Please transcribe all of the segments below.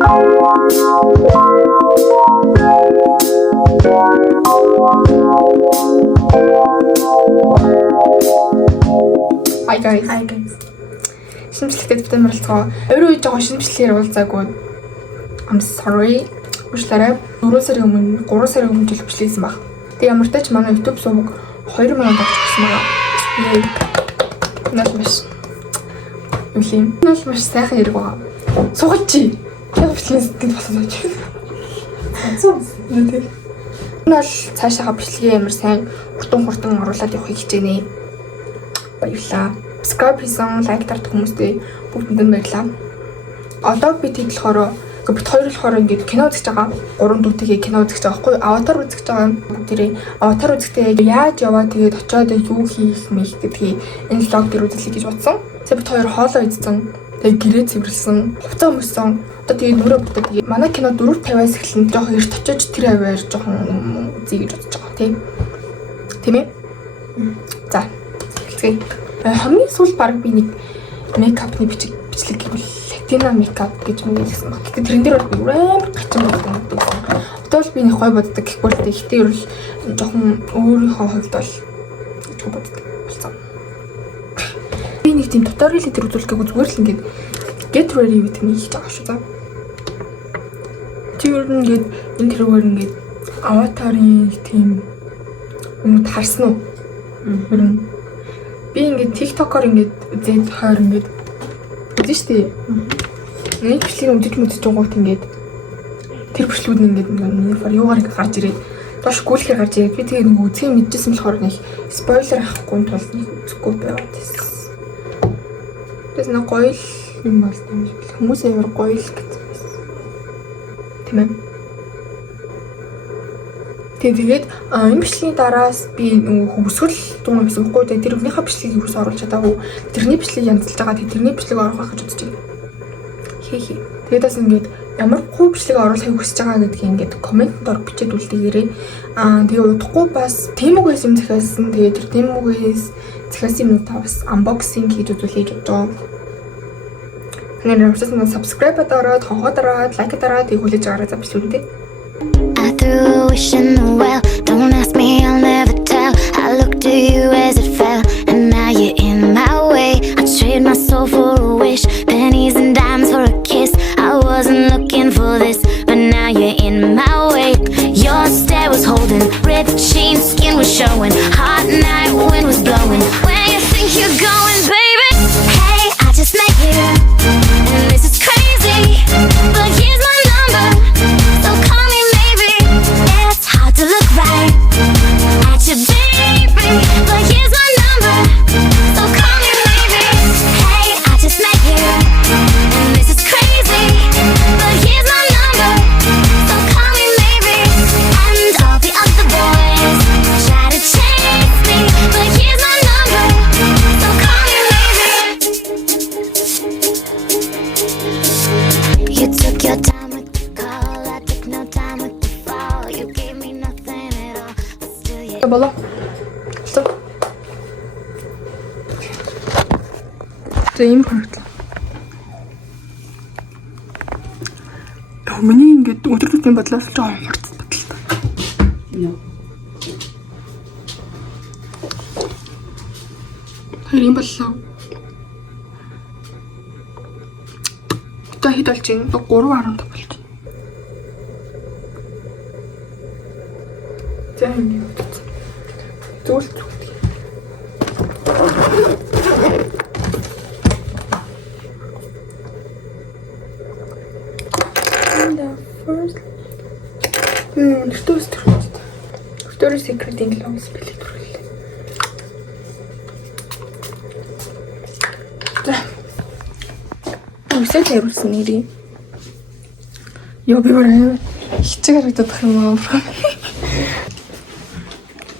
Hi guys. Шинжлэхтэй дэвтэр мөрөлцгөө. Өөрөө үеж байгаа шинжлэхээр уулзаагүй. I'm sorry. Уучлаарай. 4 сарын өмнө, 3 сарын өмнө жил бичлээсэн баг. Тэг ямар ч тач манай YouTube сувг 2000 тавьчихсан байгаа. Яа. Нас маш. Үгүй. Нас маш сайхан хэрэг байгаа. Сугач чи. Яг бичлээс гэдэг болсон байж. Нэг. Нал цаашаага бичлэгээ ямар сайн хурдан оруулаад явахыг хичээнэ. Баярлалаа. Subscribe хийсэн, лайк дардаг хүмүүстээ бүгдэнд нь баярлалаа. Одоо бид болохоор бид хоёр болохоор ингээд кино үзэж байгаа. 3 дүүтэйгээ кино үзэж байгаа байхгүй? Аватар үзэж байгаа. Бүгдээрээ аватар үзэхдээ яаж яваа тэгээд очиод юу хийх мэх гэдгийг энэ влог дээр үзүүлэх гэж бодсон. Тэгээд бид хоёр хоолоо идсэн. Тэгээд гэрээ цэвэрлсэн, хувцас өмсөн. Одоо тэгээд нүрэ бүтээ. Тэгээд манай кино 4:50-аас эхэлнэ. Жохон эрт очиж тэр аваар жохон үзье гэж бодож байгаа тийм. Тийм ээ? За. Хамгийн сүүл баг би нэг мейкапны бичлэг гэвэл Latina makeup гэж мэгсэн баг. Гэхдээ тэрэн дээр бол амар гачин байдаг. Одоо л би нэг гой боддог гэхгүй л ихтэй ерөл жоохон өөрийнхөө хувьд бол гэж боддог болсон. Би нэг тийм туториал дээр үзүүлэхгүйг зүгээр л ингээд get ready with me хийж байгаа шүү за. Тэр ингээд энэ тэргээр ингээд аватарын тийм өмнөд харсан уу? Би ингээд TikTok-оор ингээд үзээд хойр ингээд үзэн штэ. Нэг бичлэг үзэж байгаагт ингээд тэр бичлүүд нь ингээд нэг юугаар ингээд гарч ирээд доош гүйлэхээр гарч ирээд би тэгээ нэг үзэх мэдчихсэн болохоор нэг спойлер авахгүй тул нэг үзэхгүй байгаад байсан. Тэс нэг гоё юм бол хүмүүс амар гоё л гэсэн байсан. Тийм ээ. Тэгээд энэ бичлэгийн дараас би нөгөө хөвсгөл дуун гэсэн үггүй дээ. Тэр өмнөхөө бичлэгийг юус оруулж чадаагүй. Тэрний бичлэгийг янзлж байгаа. Тэрний бичлэгийг оруулах гэж бодож байна. Хээ. Тэгээд бас ингээд ямар хуу бичлэгийг оруулахыг хүсэж байгаа гэдгийг ингээд комментод ор бичээд үлдээгээрэй. Тэгээ удахгүй бас темүгээс юм захиалсан. Тэгээд тэр темүгээс захиалсан юмудаа бас unboxing хийж үзүүлэе гэж бодож байгаа. Хэнээр өөрсдөө subscribe дараад, хонхоо дараад, лайк дараад тэг хүлээж аваарай за бичлэгүүдээ. I threw a wish in the well. Don't ask me, I'll never tell. I looked to you as it fell, and now you're in my way. I trade my soul for a wish, pennies and dimes for a kiss. I wasn't looking for this, but now you're in my way. Your stare was holding, ripped jeans, skin was showing. Hot night, wind was blowing. Where you think you're going, baby? Hey, I just met you, and this is crazy, but here's my number, so call me. It's hard to look right at you, baby, but here's my number, so call me maybe. Hey, I just met you, and this is crazy, but here's my number, so call me maybe. And all the other boys try to chase me, but here's my number, so call me maybe. You took your time with the call, I took no time with the fall. You gave me nothing at all, but still you. Болоо. За ийм харагдлаа. Миний ингээд өдөрлөгийн бодлоос ч хурц бодлоо. Тэр юм боллоо. Одоо хэд болж байна? 3.15 болж байна. За энэ зүйлт. Victoria's Secret in-laws бэлээ дүрлээ. За. Үсэл явуулсан нэрээ. Яа би барай. Хичээг харагдах юм аа.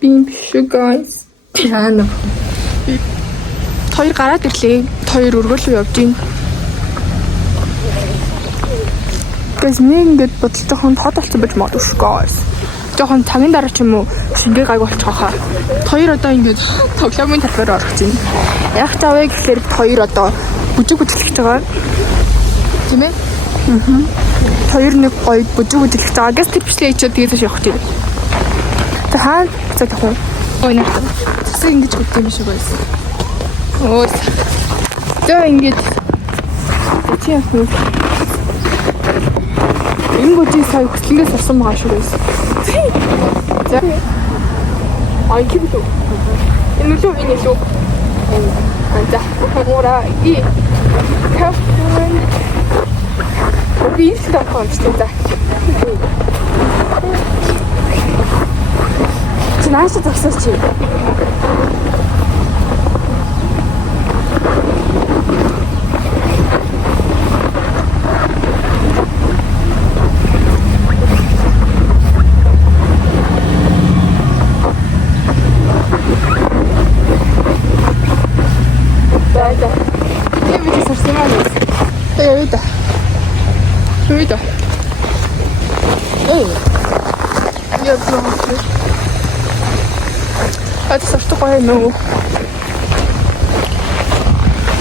Би биш guys. Яана. Хоёр гараад ирлээ. Хоёр өргөөлөө явж гин. Гэс нэг ингээд бодлогохон тод болчих байж магадгүй guys. Жохон цагийн дараа ч юм уу шингээ гайг болчих хаа. Хоёр одоо ингээд тоглоомын талбаар орох чинь. Яг тавыг гэхээр хоёр одоо бүжиг бүжиглэж байгаа. Тийм ээ? Хоёр нэг гоё бүжиг үзүүлэх байгаа. Газ тэр бичлээ ичээд тэгээд явах гэж. Тэ хаа цаа тах. Ой наа. Тэсээ ингэж өгд юм шиг байсан. Оо. За ингэж чи яах вэ? Энэ бүжиг сая хөтлөнгөөс авсан байгаа шүү байсан. За. Ай кибдөө. Энэ л энэ л. За. Уура и. Кафе. Бийс тахсан шүү дээ. Чи нааш тагсаж чи. Шуйда. Эй. Я думаю. Это со что такое, ну?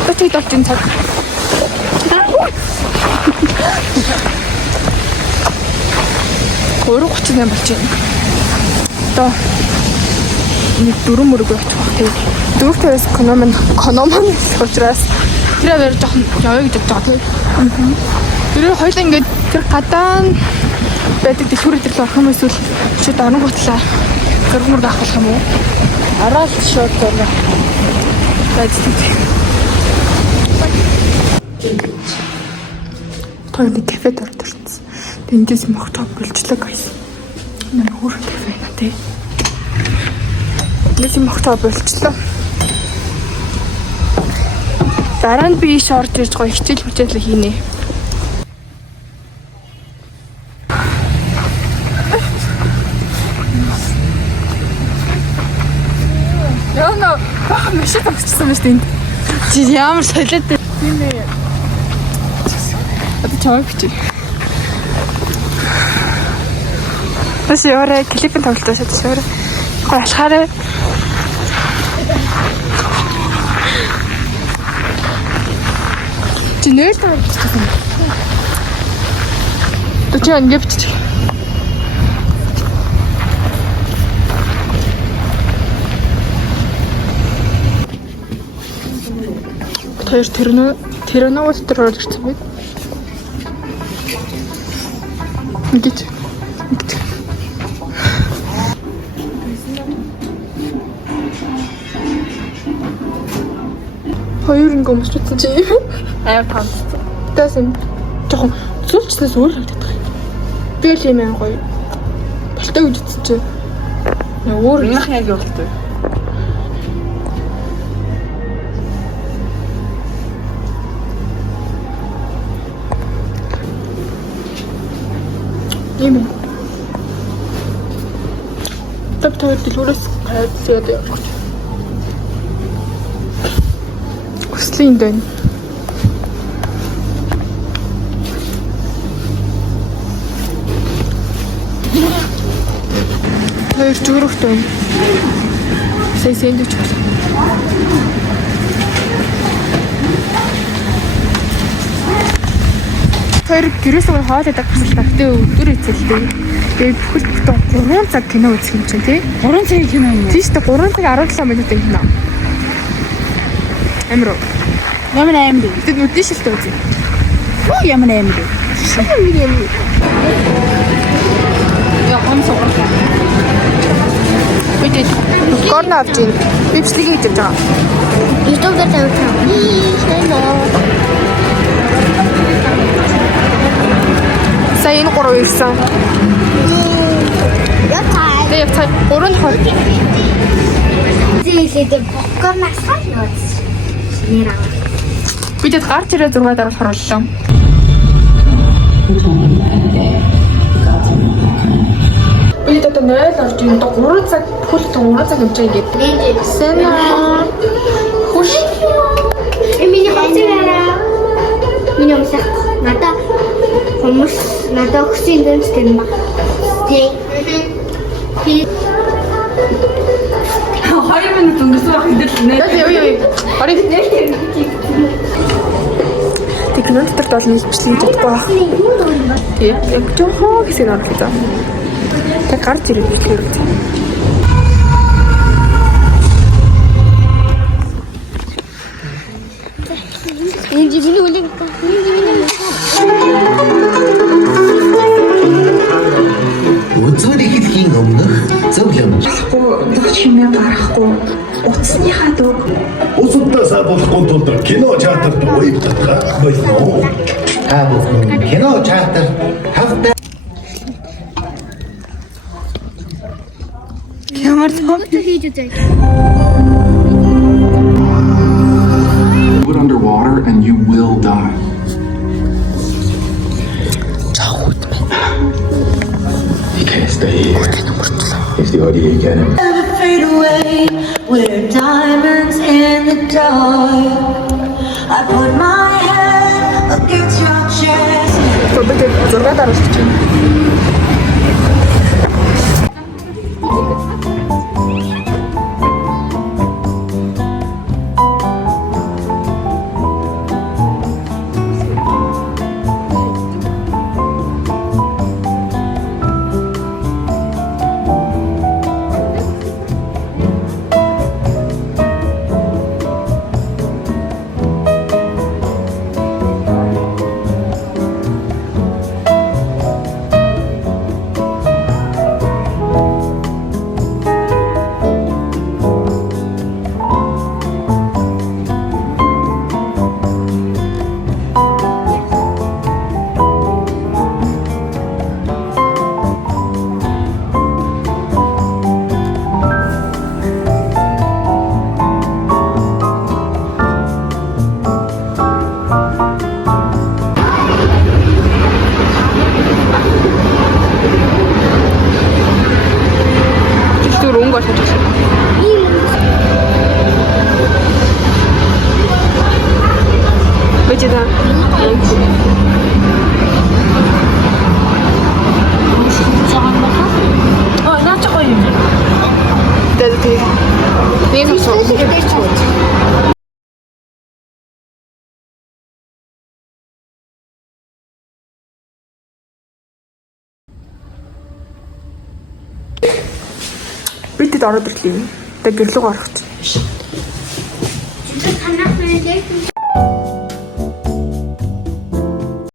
Да ты так тин так. Өөрөө 38 болж байна. Одоо нэг 4 мөрөг байх тийм. 4-өөс экономи учраас тэр аваар жоохон явъя гэж бодож байгаа тийм. Тэр хоёул ингээд тэр гадаан байдаг дэлгүүр дээр л орох юм эсвэл шууд орон готлаа зургмөр даах болох юм уу? Араа л шууд орно. Баяждаг. Тойрны кафед ордорсон. Тэндээс мохтой болжлоо guys. Нэг өөр кафе нэ тий. Тэндээс мохтой болжлоо. Дараа нь би иш орж ирж гоё хичээл хүчээл хийнэ. Яна маш их тагцсан мэт энд. Чи ямар солиод тийм ээ. Одоо чамайг бичээ. Бас яарэ клипэн тоглолтоо шатчихвэр. Гоё алхаарэ. Чи нэр таа бичсэн. Тэ чи ингэ биччих. Тэр тэрнөө дотор орчихсон байг. Ингэж. Хоёр ингэ өмсчихсэн чи. Аа танд. Тэсэн жоохон зүлчснээс өөр харагдаад байна. Би л юм гоё. Болтой гэж утсан чи. Өөр нэг яг болтой. Ийм. Тэп дэлгүүрээс хайцаад явах гэж. Хүслийн दैन. Хоёр зүрхтэй. Сэндвич байна. Тэр гэрээс өөр хоолой дагсан тагтээ өдөр эцэлтэй. Тэгээд бүхэл бүтэн 3 цаг кино үзэх юм чинь тий? 3 цагийн кино юм уу? Тийм шүү дээ 3 цагийн 17 минутын кино. Амир. Ямар амир. Тэд нүдэн шилтэй үзье. Оо ямар амир. Ямар. Я хонсоо. Үгүй корн авчин. Бибслигээ хийж байгаа. YouTube дээр тавьсан. Сая энэ 3 ирсэн. Яг цаа 3 хол. Зээлээд попкорн асгал нөөц. Нэраа. Бидэд гарч ирээ 6 дараа хорлоо. Бид одоо 0 орж ийн 3 цаг хөл 3 цаг явж байгаа гэдэг. Сэна. Хуш. Миний хацаараа. Миний өмсөх. Надаа хүмүүс надад өгсөн дэнд тийм ба. Тэг. 2 минут өнгөрсөн байх хэдэл нэ. Ой. Орой. Тэг кинон дотор бол нийлбэрлэж чадахгүй байх. Яг жоохон хэсэг нь орлоо. Тэг гарч ирээд бичлэгээр үү. Энд миний үлэг. Үзүүр ихэдхийн өмнөх зөвлөм. Дох чимээ гарахгүй утасныхаа дуу Усуддасаа болохгүй тулд кино чартарт уягдах болно. Та бүхэн кино чартер хавтаа Хийж үзье. Put underwater and you will die. You can't stay here. It's the ODA cannon. Fade away, we're diamonds in the dark. I put my head against your chest. Тэгээд 6 дараач чинь. Өнгө олж байгаа. Бэж да. Наач гоё юм. Тэгээд нэг сонсоо. Бидэд ороод ирлээ. Тэгээд гэрлүүг орох. Танах нэлээд